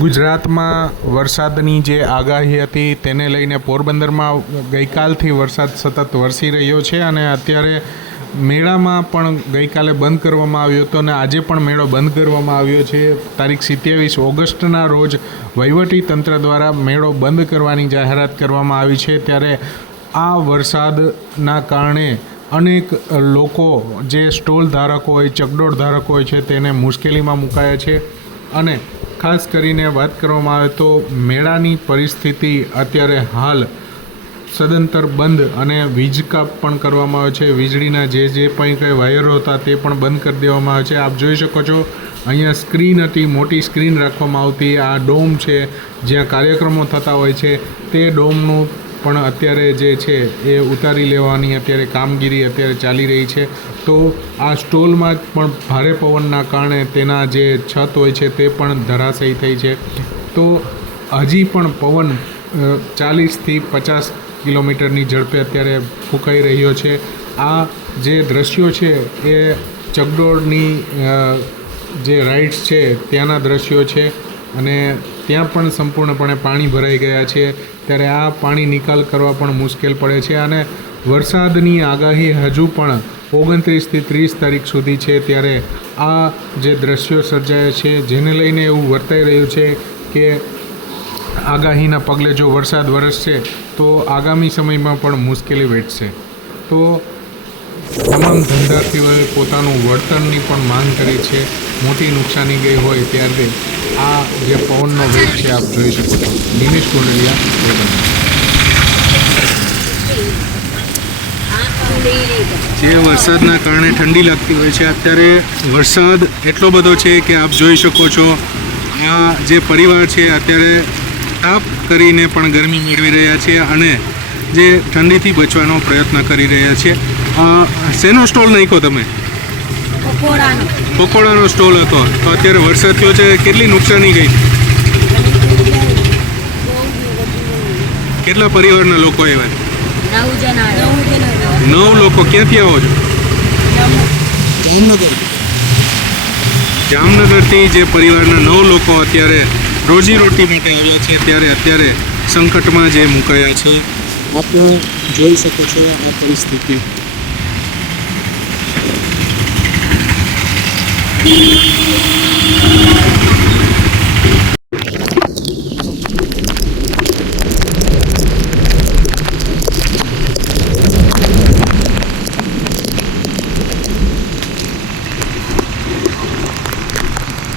ગુજરાતમાં વરસાદની જે આગાહી હતી તેને લઈને પોરબંદરમાં ગઈકાલથી વરસાદ સતત વરસી રહ્યો છે અને અત્યારે મેળામાં પણ ગઈકાલે બંધ કરવામાં આવ્યો હતો અને આજે પણ મેળો બંધ કરવામાં આવ્યો છે. તારીખ 27 ઓગસ્ટના રોજ વહીવટી તંત્ર દ્વારા મેળો બંધ કરવાની જાહેરાત કરવામાં આવી છે. ત્યારે આ વરસાદના કારણે અનેક લોકો જે સ્ટોલ ધારકો હોય, ચકડોળ ધારકો હોય છે તેને મુશ્કેલીમાં મુકાયા છે. અને ખાસ કરીને વાત કરવામાં આવે તો મેળાની પરિસ્થિતિ અત્યારે હાલ સદંતર બંધ અને વીજ કાપ પણ કરવામાં આવે છે. વીજળીના જે પણ કંઈ વાયરો હતા તે પણ બંધ કરી દેવામાં આવે છે. આપ જોઈ શકો છો અહીંયા સ્ક્રીન હતી, મોટી સ્ક્રીન રાખવામાં આવતી. આ ડોમ છે જ્યાં કાર્યક્રમો થતા હોય છે તે ડોમનું પણ અત્યારે જે છે એ ઉતારી લેવાની અત્યારે કામગીરી અત્યારે ચાલી રહી છે. તો આ સ્ટોલમાં પણ ભારે પવનના કારણે તેના જે છત હોય છે તે પણ ધરાશાયી થઈ છે. તો હજી પણ પવન 40થી 50 કિલોમીટરની ઝડપે અત્યારે ફૂંકાઈ રહ્યો છે. આ જે દ્રશ્યો છે એ ચકડોળની જે રાઇડ્સ છે ત્યાંના દ્રશ્યો છે અને ત્યાં પણ સંપૂર્ણપણે પાણી ભરાઈ ગયા છે. ત્યારે આ પાણી નિકાલ કરવા પણ મુશ્કેલ પડે છે અને વરસાદની આગાહી હજુ પણ 29થી 30 તારીખ સુધી છે. ત્યારે આ જે દ્રશ્યો સર્જાયા છે જેને લઈને એવું વર્તાઈ રહ્યું છે કે આગાહીના પગલે જો વરસાદ વરસશે તો આગામી સમયમાં પણ મુશ્કેલી વેઠશે. તો તમામ ધંધાર્થીઓએ પોતાનું વળતરની પણ માંગ કરી છે. મોટી નુકસાની ગઈ હોય ત્યારે આ જે પવનનો વેગ છે આપ જોઈ શકો છો. નિમેશ કુંડલિયા. જે વરસાદના કારણે ઠંડી લાગતી હોય છે, અત્યારે વરસાદ એટલો બધો છે કે આપ જોઈ શકો છો આ જે પરિવાર છે અત્યારે તાપ કરીને પણ ગરમી મેળવી રહ્યા છે અને જે ઠંડીથી બચવાનો પ્રયત્ન કરી રહ્યા છે. શેનો સ્ટોલ નાખ્યો તમે? પકોડાનો સ્ટોલ હતો. તો અત્યારે વરસાદ થયો છે, કેટલી નુકસાની ગઈ? કેટલા પરિવારના લોકો આવ્યા? 9 લોકો. ક્યાંથી આવો છો? જામનગરથી જે પરિવારના 9 લોકો અત્યારે રોજીરોટી માટે આવ્યા છે ત્યારે અત્યારે સંકટમાં જે મુકાયા છે. આપ જોઈ શકો છો આ પરિસ્થિતિ.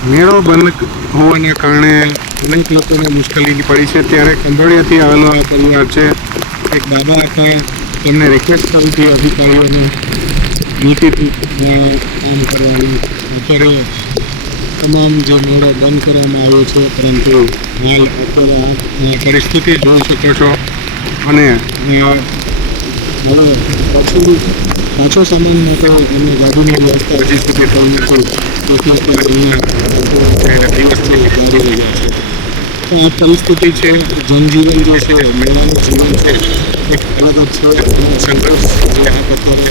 મેળો બંધ હોવાને કારણે અનેક લોકોને મુશ્કેલી પડી છે. ત્યારે કંભળિયાથી આવેલો આ પરિવાર છે. એક દાદા હતા, એમને રિક્વેસ્ટ કરી હતી અધિકારીઓને નીતિથી કામ કરવાની. અત્યારે તમામ જે મેળો બંધ કરવામાં આવ્યો છે, પરંતુ હાલ અત્યારે આ પરિસ્થિતિ જોઈ શકો છો. અને હવે પાછો સામાન માટે એમની ગાડીની વ્યવસ્થા હજી સુધી થઈ નથી. તેથી અત્યારે દિવસથી ઉતારી રહ્યા છે. તો આ પરિસ્થિતિ છે. જનજીવન જે છે, મેળાનું જીવન છે, એક અલગ જ છે. સંઘર્ષ જે આપ અત્યારે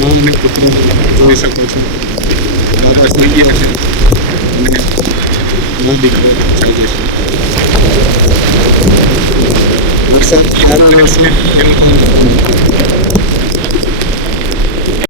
મા અને પુત્રને જોઈ શકો છો. દાદા સુઈ ગયા છે અને મા દીકરો ચાલે છે. વરસાદ ક્યારે રહેશે એનું પણ